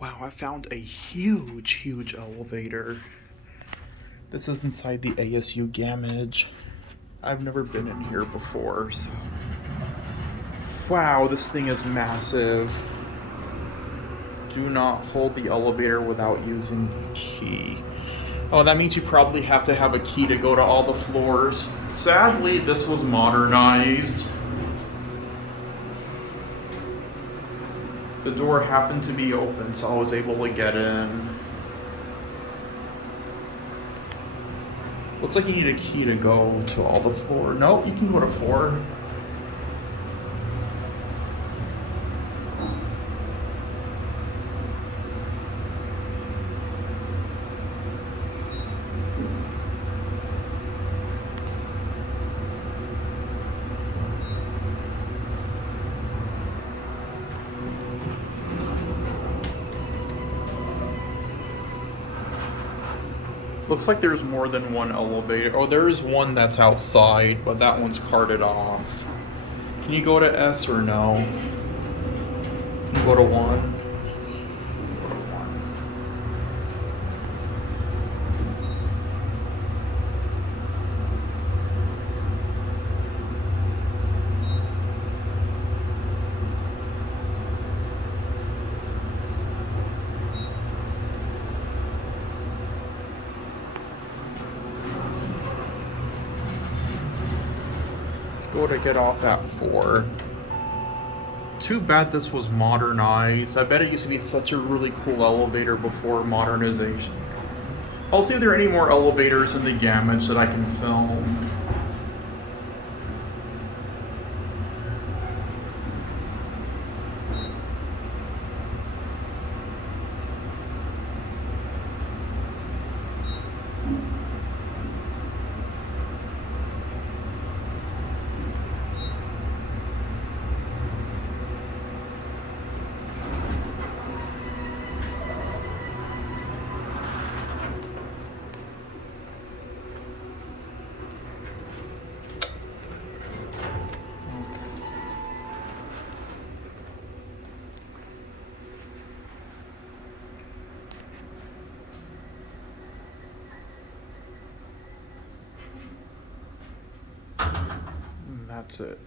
Wow, I found a huge elevator. This is inside the ASU Gammage. I've never been in here before, so. Wow, this thing is massive. Do not hold the elevator without using key. Oh, that means you probably have to have a key to go to all the floors. Sadly, this was modernized. The door happened to be open, so I was able to get in. Looks like you need a key to go to all the floor. Nope, you can go to 4. Looks like there's more than one elevator. Oh, there is one that's outside, but that one's carted off. Can you go to S or no? Can you go to 1? Go to 1. Go to get off at 4. Too bad this was modernized. I bet it used to be such a really cool elevator before modernization. I'll see if there are any more elevators in the Gammage that I can film. That's it.